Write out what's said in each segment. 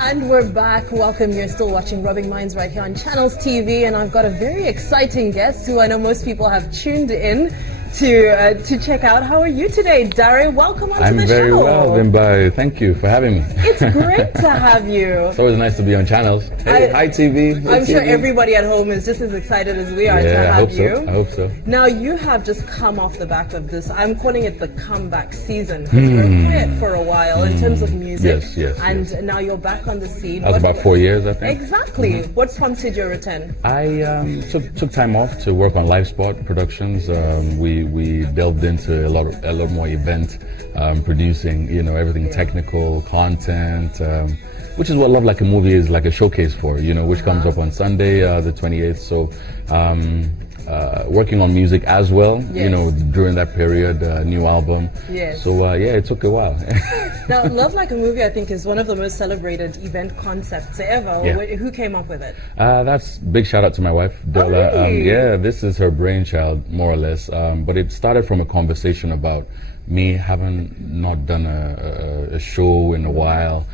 And we're back. Welcome. You're still watching Rubbing Minds right here on Channels TV, and I've got a very exciting guest who I know most people have tuned in to check out. How are you today, Dari? Welcome onto the show. I'm very well, Bimba. Thank you for having me. It's great to have you. It's always nice to be on Channels. Hey, hi TV. I'm sure everybody at home is just as excited as we are to have you. I hope so. Now, you have just come off the back of this. I'm calling it the comeback season. Because you were quiet for a while in terms of music. Yes. And now you're back on the scene. That was about 4 years, I think. Exactly. What prompted your return? I took time off to work on live sport productions. We delved into a lot more event producing, everything technical, content, which is what Love Like a Movie is like a showcase for, which comes up on Sunday, the 28th. So working on music as well, during that period, new album. Yes. So it took a while. Now, Love Like a Movie, I think, is one of the most celebrated event concepts ever. Yeah. Who came up with it? That's big shout out to my wife, Dola. Oh, really? This is her brainchild, more or less. But it started from a conversation about me having not done a show in a while.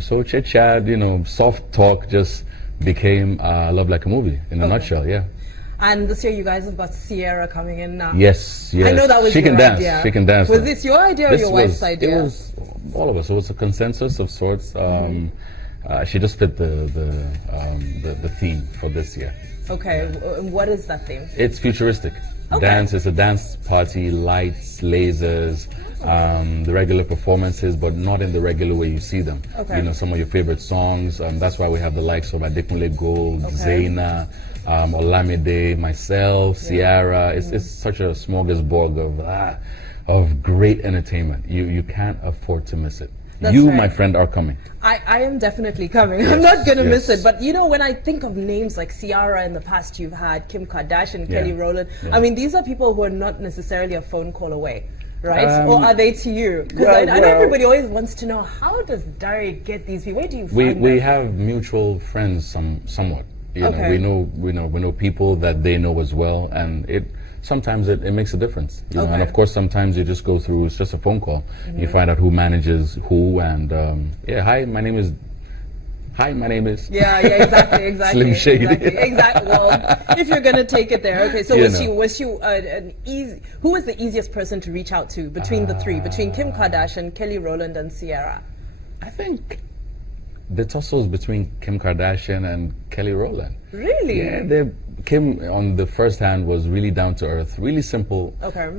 So chit chat, soft talk just became Love Like a Movie in a nutshell. Yeah. And this year you guys have got Ciara coming in now. Yes. I know that was she your can dance. idea. She can dance. Was this your idea or your wife's idea? It was all of us. It was a consensus of sorts. She just fit the theme for this year. Okay. What is that theme? It's futuristic. Okay. Dance. It's a dance party, lights, lasers, the regular performances, but not in the regular way you see them. Okay. Some of your favorite songs. That's why we have the likes of Adekunle Gold, Zaina, Olamide, myself, Ciara. It's such a smorgasbord of great entertainment. You can't afford to miss it. That's you, right. my friend, are coming. I am definitely coming. I'm not going to miss it. But when I think of names like Ciara in the past, you've had Kim Kardashian, Kelly Rowland. Yeah. I mean, these are people who are not necessarily a phone call away, right? Or are they to you? Because I know everybody always wants to know, how does Dari get these people? Where do you find them? We have mutual friends somewhat. Okay. We know people that they know as well, and sometimes it makes a difference. And of course sometimes you just go through, it's just a phone call. You find out who manages who, and hi, my name is exactly Slim Shady. Exactly. Well, if you're gonna take it there, okay. So was she an easy? Who was the easiest person to reach out to between the three, between Kim Kardashian, Kelly Rowland, and Ciara? I think the tussles between Kim Kardashian and Kelly Rowland. Really? Yeah, Kim on the first hand was really down to earth, really simple. Okay.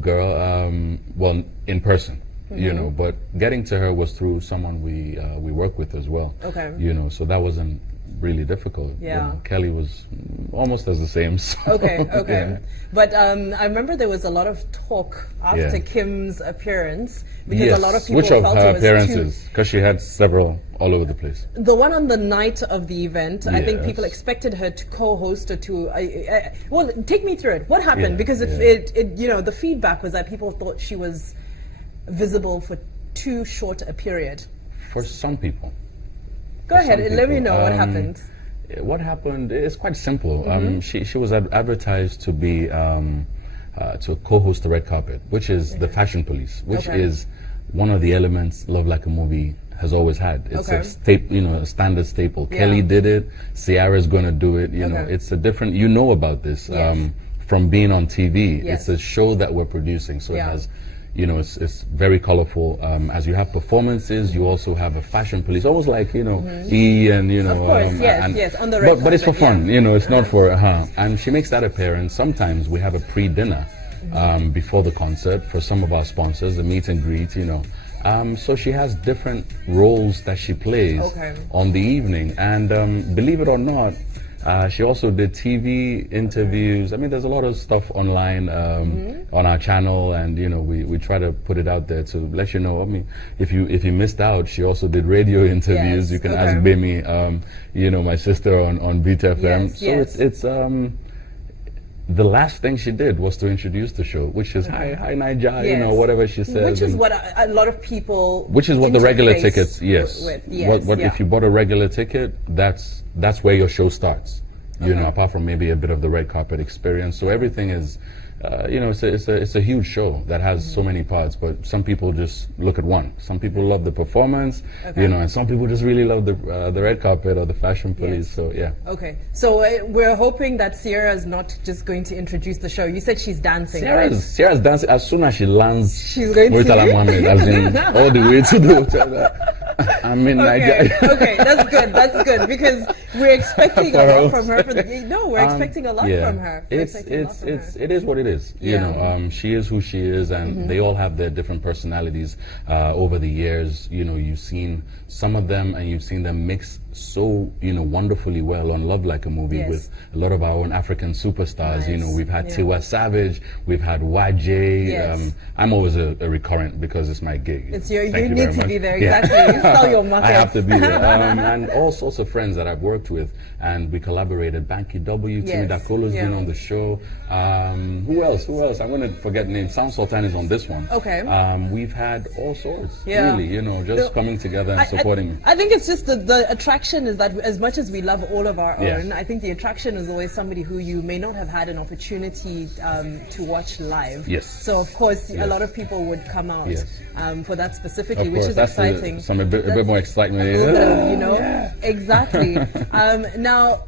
Girl. Well, in person. But getting to her was through someone we work with as well. Okay. So that wasn't really difficult. Yeah. Kelly was almost as the same. So, Okay. Yeah. But I remember there was a lot of talk after Kim's appearance because a lot of people Which of felt her it was appearances? Because she had several all over the place. The one on the night of the event, I think people expected her to co-host or to. Well, take me through it. What happened? Because the feedback was that people thought she was visible for too short a period. For some people. Go ahead and let me know what happened. What happened is quite simple. She was advertised to be to co-host the red carpet, which is the fashion police, which is one of the elements Love Like a Movie has always had. It's a standard staple. Yeah. Kelly did it. Ciara's gonna do it. It's a different. About this from being on TV. Yes. It's a show that we're producing, so it has. It's very colorful. As you have performances, you also have a fashion police, almost like E and Of course, yes, on the red but it's for carpet, fun. It's not for And she makes that appearance. Sometimes we have a pre-dinner before the concert for some of our sponsors, a meet and greet. So she has different roles that she plays on the evening, and believe it or not. She also did TV interviews. I mean, there's a lot of stuff online on our channel, and we try to put it out there to let you know. I mean, if you missed out, she also did radio interviews. You can ask Bimi, my sister on Vita FM. So it's the last thing she did was to introduce the show, which is hi Naija, whatever she says. Which is what a lot of people. Which is what the regular tickets. Yes. With. Yes. What if you bought a regular ticket? That's where your show starts. you know, apart from maybe a bit of the red carpet experience. So everything is, you know, it's a huge show that has so many parts, but some people just look at one. Some people love the performance, you know, and some people just really love the red carpet or the fashion police. So yeah. Okay, so we're hoping that Ciara is not just going to introduce the show. You said she's dancing, right? Ciara's dancing as soon as she lands. She's going to Mohamed, as in all the way to the hotel. I'm in Nigeria. Okay, that's good. That's good because we're expecting a lot from her. We're expecting a lot from her. It is what it is. You know, she is who she is, and they all have their different personalities over the years. You know, you've seen some of them, and you've seen them mix so, you know, wonderfully well on Love Like a Movie with a lot of our own African superstars. You know, we've had Tiwa Savage, we've had YJ. I'm always a recurrent because it's my gig. It's you need to be there, exactly. You sell your market. I have to be there. And all sorts of friends that I've worked with, and we collaborated. Banky W, Timmy Dakolo's been on the show. Who else? I'm going to forget names. Sound Sultan is on this one. Okay. We've had all sorts, really, you know, just coming together and supporting me. I think it's just the attraction is that as much as we love all of our own, I think the attraction is always somebody who you may not have had an opportunity to watch live. Yes. So of course, a lot of people would come out for that specifically, which is that's exciting. A bit more excitement. You know, exactly. Now,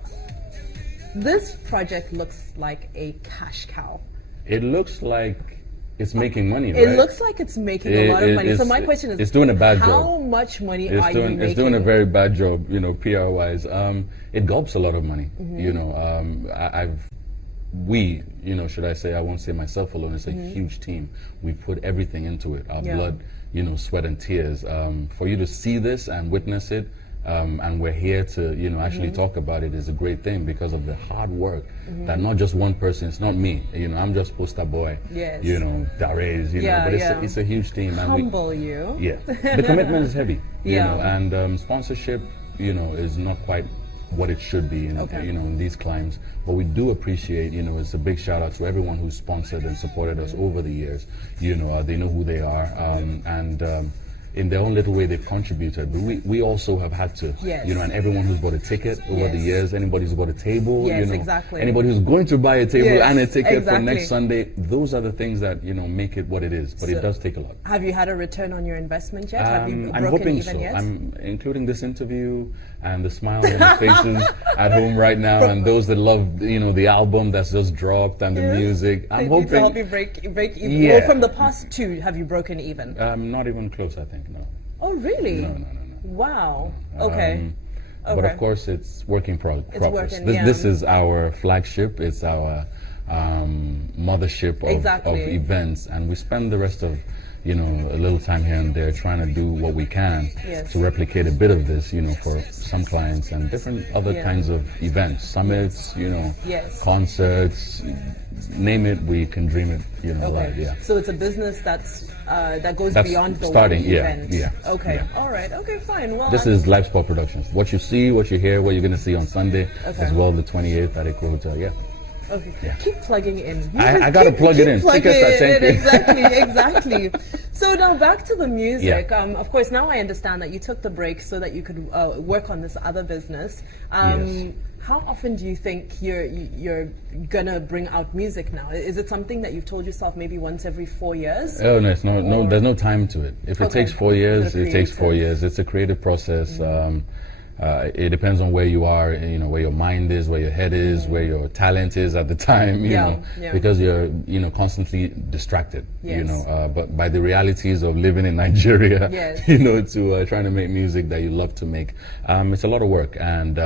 this project looks like a cash cow. It looks like it's making money, right? It looks like it's making a lot of money. So my question is, it's doing a bad job. How much money are you making? It's doing a very bad job, you know, PR-wise. It gulps a lot of money, you know. We, you know, should I say, I won't say myself alone, it's a huge team. We put everything into it, our blood, you know, sweat and tears. For you to see this and witness it, and we're here to, you know, actually talk about it is a great thing because of the hard work that not just one person, it's not me, you know, I'm just poster boy, you know, Darez, you know, but it's a huge team. Humble and you. Yeah, the commitment is heavy, you know, and sponsorship, you know, is not quite what it should be in, you know, in these climes, but we do appreciate, you know, it's a big shout out to everyone who's sponsored and supported us over the years. You know, they know who they are, and in their own little way they've contributed, but we also have had to, you know, and everyone who's bought a ticket over the years, anybody who's bought a table, you know, anybody who's going to buy a table and a ticket for next Sunday, those are the things that, you know, make it what it is, but it does take a lot. Have you had a return on your investment yet? Have you I'm broken hoping even so. yet? I'm including this interview and the smiles on the faces at home right now, and those that love, you know, the album that's just dropped and the music. I'm hoping to help you break even. Well, from the past two, have you broken even? Not even close, I think. No. Oh, really? No. Wow. Okay. But of course, it's work in progress. Working, this is our flagship. It's our mothership of events, and we spend the rest of, you know, a little time here and there trying to do what we can to replicate a bit of this, you know, for some clients and different other kinds of events, summits, you know, concerts, name it, we can dream it, you know, live, So it's a business that's that goes beyond the starting, one event. Okay. All right. Okay, fine. Well, this is Live Sport Productions. What you see, what you hear, what you're going to see on Sunday, as well the 28th at Eco Hotel, Okay. Keep plugging in. I got to plug it in. Exactly. So now back to the music. Of course, now I understand that you took the break so that you could work on this other business. How often do you think you're gonna bring out music now? Is it something that you've told yourself maybe once every 4 years? Oh no, it's no. There's no time to it. If it takes 4 years, it takes 4 years. It's a creative process. It depends on where you are, you know, where your mind is, where your head is, where your talent is at the time, you know, because you're, you know, constantly distracted, you know, but by the realities of living in Nigeria, you know, to trying to make music that you love to make, it's a lot of work, and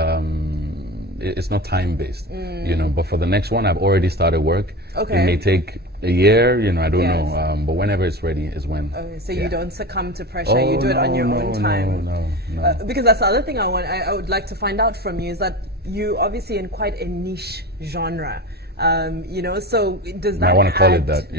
it's not time-based, you know, but for the next one, I've already started work. It may take a year, you know, I don't know, but whenever it's ready is when. Okay, so you don't succumb to pressure, you do it on your own time. No. Because that's the other thing I would like to find out from you is that you obviously in quite a niche genre, you know, so does that I want to call it that,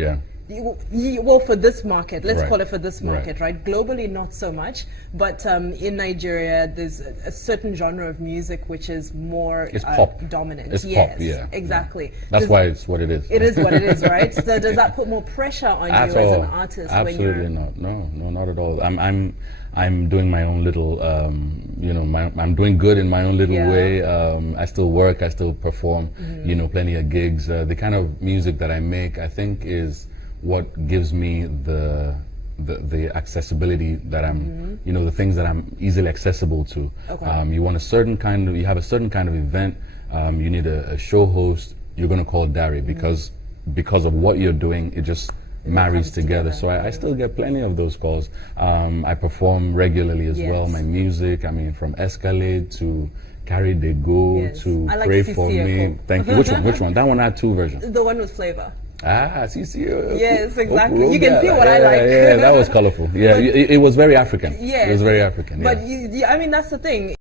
well, for this market, let's call it for this market, right? Globally, not so much, but in Nigeria, there's a certain genre of music which is more pop. dominant. It's pop, exactly. That's why it's what it is. It is what it is, right? So does that put more pressure on you as an artist? Absolutely not. No, not at all. I'm doing my own little, you know, I'm doing good in my own little way. I still work, I still perform, you know, plenty of gigs. The kind of music that I make, I think, is what gives me the accessibility that I'm, you know, the things that I'm easily accessible to. Okay. You want a certain kind of, you have a certain kind of event, you need a show host, you're going to call Dari because of what you're doing, it just marries together. So I still get plenty of those calls. I perform regularly as well. My music, I mean, from Escalade to Carry They Go to Pray For Me. Thank you. Which one? That one had 2 versions. The one with flavor. CC. Yes, exactly. You can see what I like. Yeah, that was colorful. Yeah, it was very African. Yes. It was very African. But I mean, that's the thing.